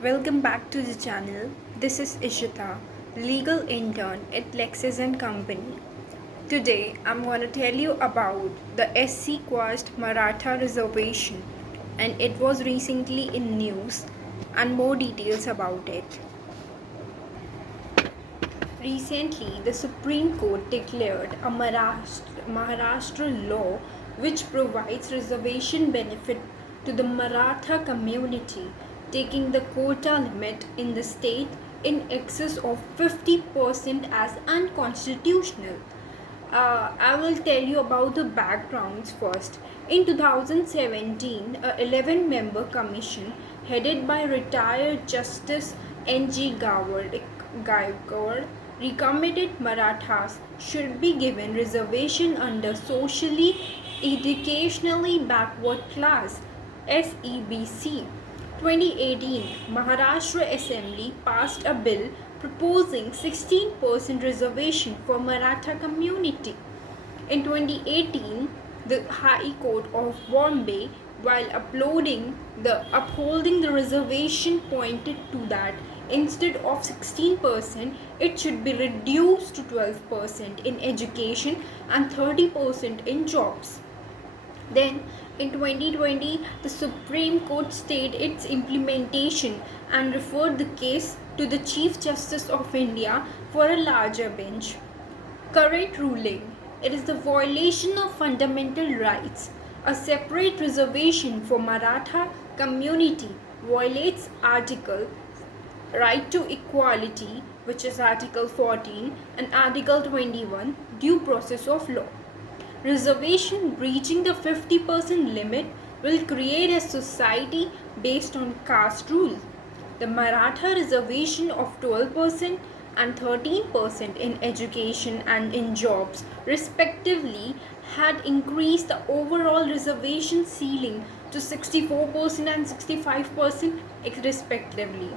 Welcome back to the channel. This is Ishita, legal intern at Lexis and Company. Today I'm going to tell you about the SC Caste Maratha Reservation, and it was recently in news and more details about it. Recently, the Supreme Court declared a Maharashtra law which provides reservation benefit to the Maratha community, taking the quota limit in the state in excess of 50% as unconstitutional. I will tell you about the backgrounds first. In 2017, a 11-member commission headed by retired Justice N.G. Gaikwad recommended Marathas should be given reservation under socially educationally backward class SEBC. 2018, Maharashtra Assembly passed a bill proposing 16% reservation for Maratha community. In 2018, the High Court of Bombay, while upholding the reservation, pointed to that instead of 16%, it should be reduced to 12% in education and 30% in jobs. Then, in 2020, the Supreme Court stayed its implementation and referred the case to the Chief Justice of India for a larger bench. Current ruling: it is the violation of fundamental rights. A separate reservation for Maratha community violates Article Right to Equality, which is Article 14, and Article 21, Due Process of Law. Reservation breaching the 50% limit will create a society based on caste rule. The Maratha reservation of 12% and 13% in education and in jobs, respectively, had increased the overall reservation ceiling to 64% and 65%, respectively.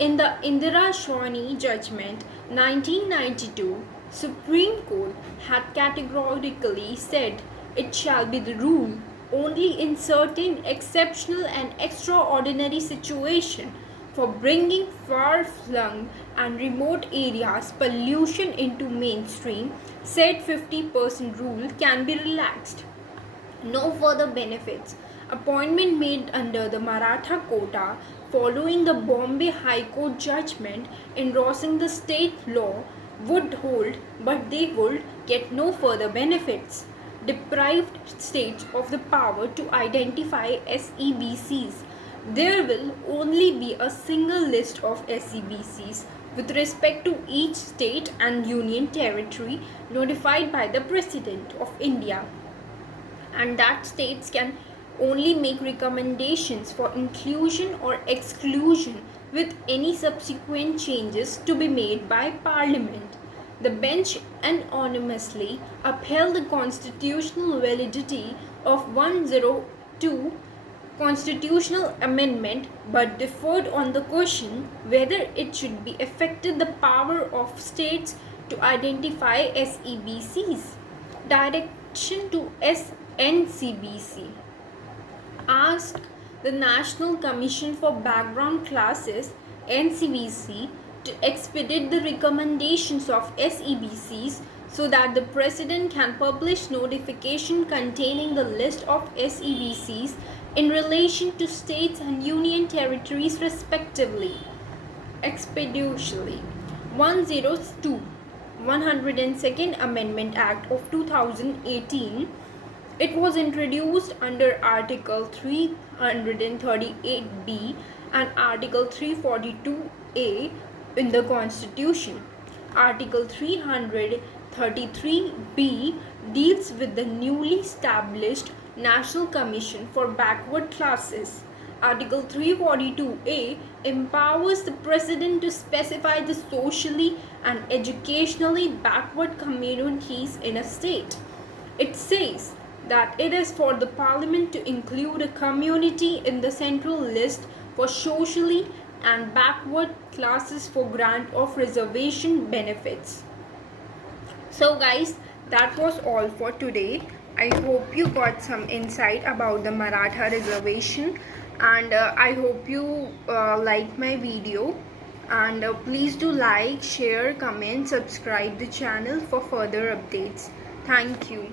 In the Indira Shawni judgment 1992, Supreme Court had categorically said it shall be the rule only in certain exceptional and extraordinary situations for bringing far-flung and remote areas pollution into mainstream. Said 50% rule can be relaxed. No further benefits. Appointment made under the Maratha quota following the Bombay High Court judgment endorsing the state law would hold, but they would get no further benefits. Deprived states of the power to identify SEBCs. There will only be a single list of SEBCs with respect to each state and union territory notified by the President of India, and that states can only make recommendations for inclusion or exclusion with any subsequent changes to be made by Parliament. The bench unanimously upheld the constitutional validity of 102 constitutional amendment but differed on the question whether it should be affected the power of states to identify SEBCs. Direction to NCBC asked the National Commission for Background Classes NCBC to expedite the recommendations of SEBCs so that the President can publish notification containing the list of SEBCs in relation to states and union territories respectively. Expeditiously. 102 102nd Amendment Act of 2018. It was introduced under Article 338B and Article 342A in the Constitution. Article 333B deals with the newly established National Commission for Backward Classes. Article 342A empowers the President to specify the socially and educationally backward communities in a state. It says that it is for the Parliament to include a community in the central list for socially and backward classes for grant of reservation benefits. So guys, that was all for today. I hope you got some insight about the Maratha reservation, And I hope you like my video, and please do like, share, comment, subscribe the channel for further updates. Thank you.